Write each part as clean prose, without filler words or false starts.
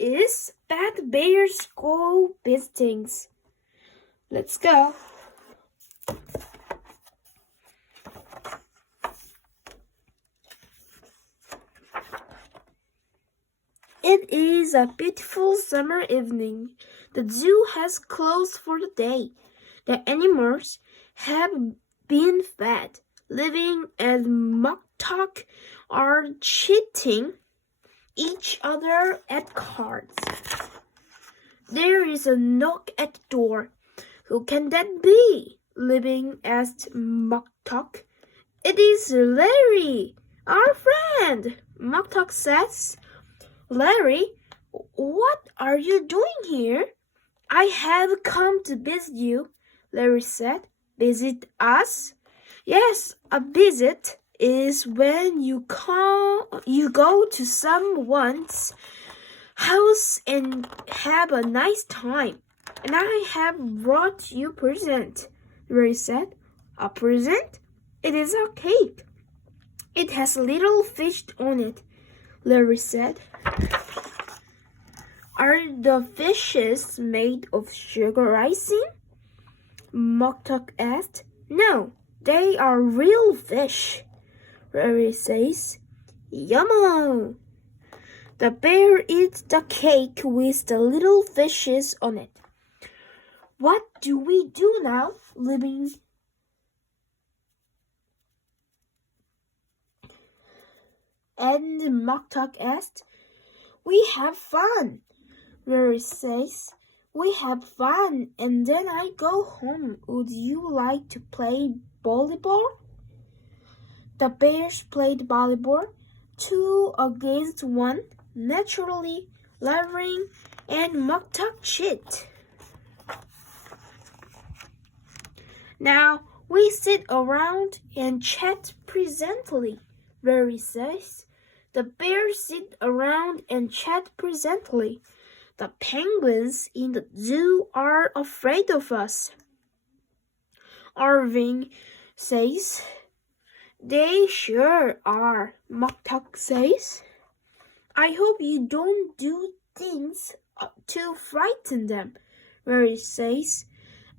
is Bad Bear's Go Visitings. Let's go. It is a beautiful summer evening. The zoo has closed for the day. The animals have been fed. Living and Muktuk are cheating each other at cards. There is a knock at the door. Who can that be? Living asked Muktuk. It is Larry, our friend, Muktuk says. Larry, what are you doing here? I have come to visit you, Larry said. Visit us? Yes, a visit is when you go to someone's house and have a nice time. And I have brought you a present, Larry said. A present? It is a cake. It has little fish on it, Larry said. Are the fishes made of sugar icing? Muktuk asked. No, they are real fish, Larry says. Yummo! The bear eats the cake with the little fishes on it. What do we do now, Living? And Muktuk asked. We have fun, Larry says. We have fun and then I go home. Would you like to play volleyball? The bears played volleyball, 2 against 1. Naturally, Larry and Muktuk cheat. Now we sit around and chat pleasantly, Larry says. The bears sit around and chat pleasantly. The penguins in the zoo are afraid of us, Irving says. They sure are, Muktuk says. I hope you don't do things to frighten them, Larry says.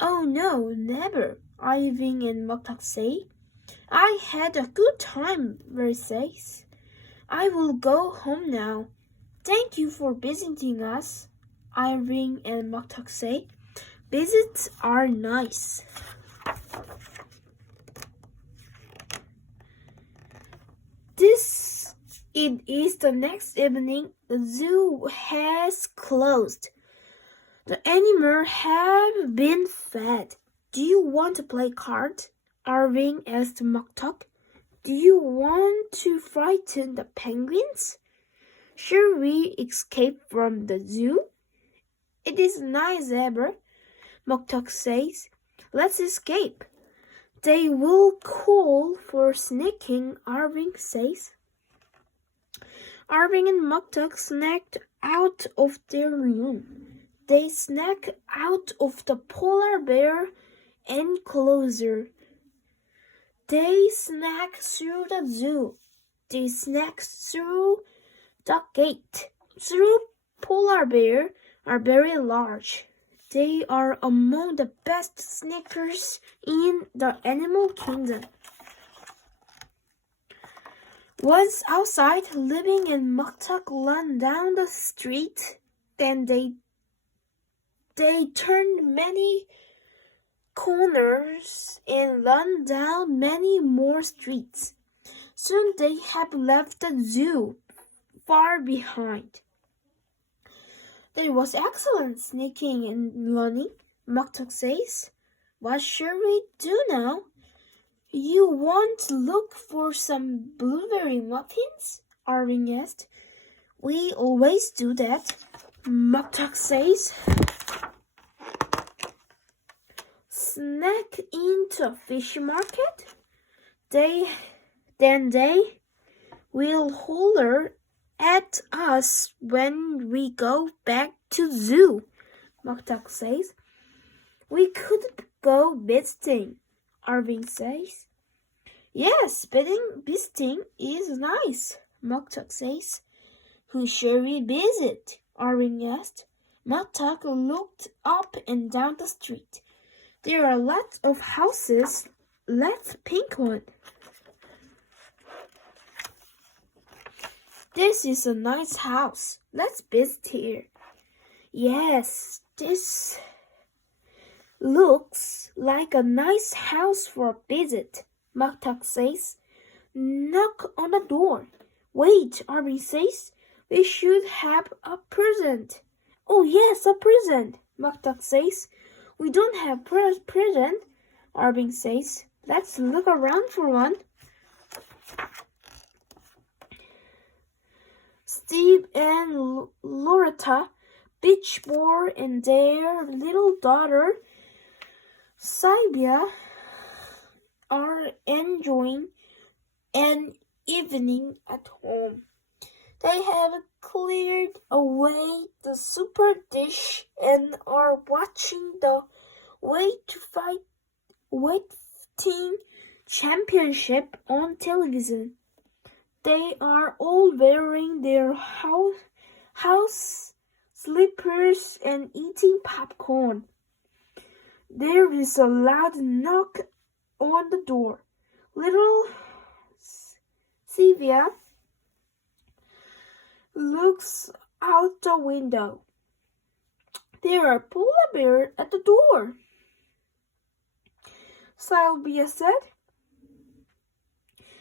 Oh no, never, Irving and Muktuk say. I had a good time, Larry says. I will go home now. Thank you for visiting us, Irving and Muktuk say. Visits are nice. It is the next evening. The zoo has closed. The animals have been fed. Do you want to play cards? Irving asked Muktuk. Do you want to frighten the penguins? Shall we escape from the zoo? It is nice ever, Muktuk says. Let's escape. They will call for sneaking, Irving says. Irving and Muktuk snacked out of their room. They snacked out of the polar bear enclosure. They snacked through the zoo. They snacked through the gate. Through polar bear are very large. They are among the best snackers in the animal kingdom. Once outside, Living and Muktuk ran down the street. Then they turned many corners and run down many more streets. Soon they have left the zoo far behind. That was excellent sneaking and running, Muktuk says. What shall we do now? You want to look for some blueberry muffins? Irving asked. We always do that, Muktuk says. Snack into a fish market? Then they will holler at us when we go back to zoo, Muktuk says. We could go visiting, Irving says. Yes, visiting is nice, Muktuk says. Who shall we visit? Irving asked. Muktuk looked up and down the street. There are lots of houses. Let's pick one. This is a nice house. Let's visit here. Yes, this looks like a nice house for a visit, Muktuk says. Knock on the door. Wait, Irving says. We should have a present. Oh yes, a present, Muktuk says. We don't have present, Irving says. Let's look around for one. Steve and Loretta, Beach Boy, and their little daughter, Sylvia, are enjoying an evening at home. They have cleared away the super dish and are watching the weightlifting championship on television. They are all wearing their house slippers and eating popcorn. There is a loud knock on the door. Little Sylvia looks out the window. There are polar bears at the door. Sylvia said.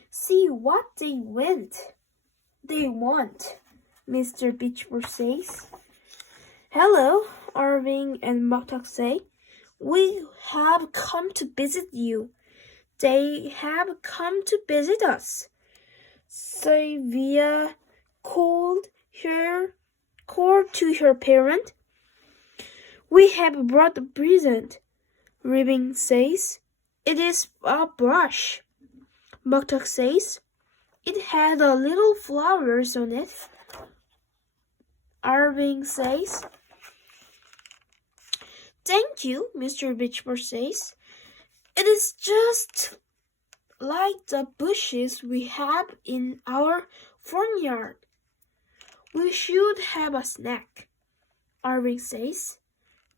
See what they want, Mr. Beachbird says. Hello, Irving and Muktuk say. We have come to visit you. They have come to visit us. Sylvia called to her parent. We have brought a present, Irving says. It is a brush. Muktuk says. It had a little flowers on it. Irving says. Thank you, Mr. Beachbird says. It is just like the bushes we have in our front yard. We should have a snack, Irving says.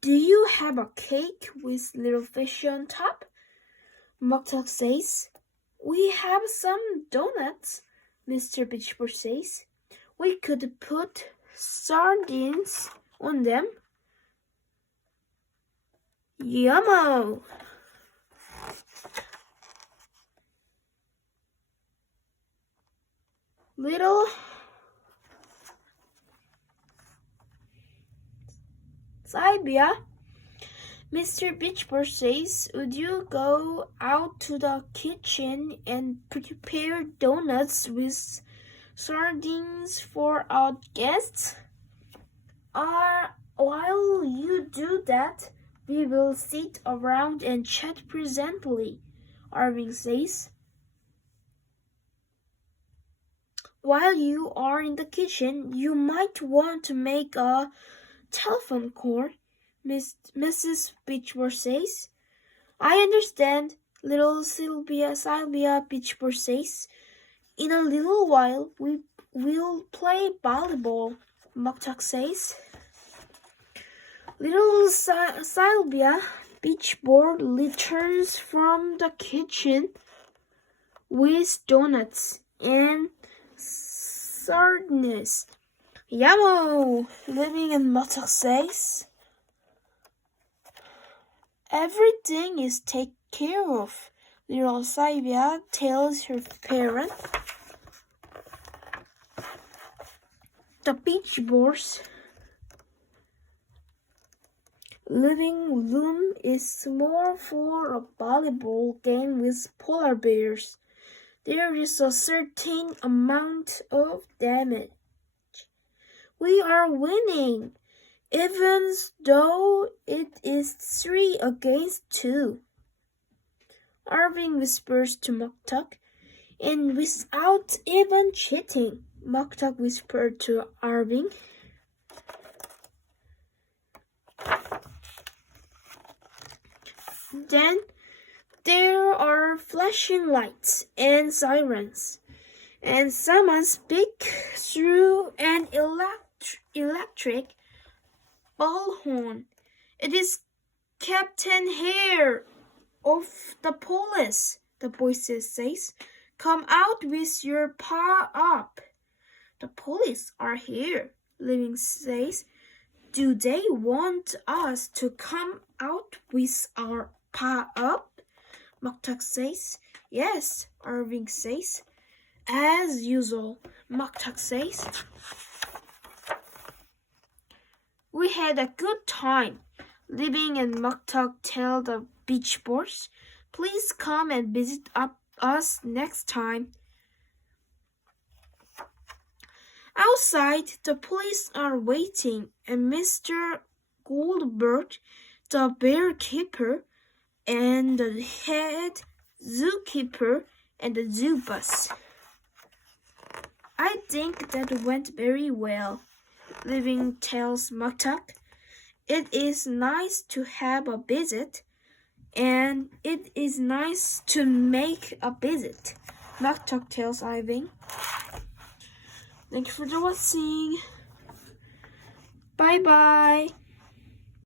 Do you have a cake with little fish on top? Muktuk says. We have some donuts, Mr. Beachbird says. We could put sardines on them. Yummo! Little Sylvia, Mr. Beachbird says, would you go out to the kitchen and prepare donuts with sardines for our guests? While you do that, we will sit around and chat pleasantly, Irving says. While you are in the kitchen, you might want to make a telephone call, Mrs. Beachbird says. I understand, little Sylvia Beachbird says. In a little while, we will play volleyball, Muktuk says. Little Sylvia Beachbird returns from the kitchen with donuts and sardines. Yummo! Living in Muktuk says. Everything is taken care of, little Sylvia tells her parent. The Beachbirds' living room is small for a volleyball game with polar bears. There is a certain amount of damage. We are winning, even though it is 3 against 2. Irving whispers to Muktuk, and without even cheating, Muktuk whispered to Irving. Then there are flashing lights and sirens. And someone speak through an electric bullhorn. It is Captain Hare of the police, the voice says. Come out with your paw up. The police are here, Living says. Do they want us to come out with our paw up? Muktak says. Yes, Irving says. As usual, Muktak says. We had a good time. Living and Muktak tell the beach boys, please come and visit us next time. Outside, the police are waiting, and Mr. Goldberg, the bear keeper, and the head zookeeper, and the zoo bus. I think that went very well, Living tells Muktak. It is nice to have a visit, and it is nice to make a visit, Muktak tells Irving. Thank you for watching. Bye bye.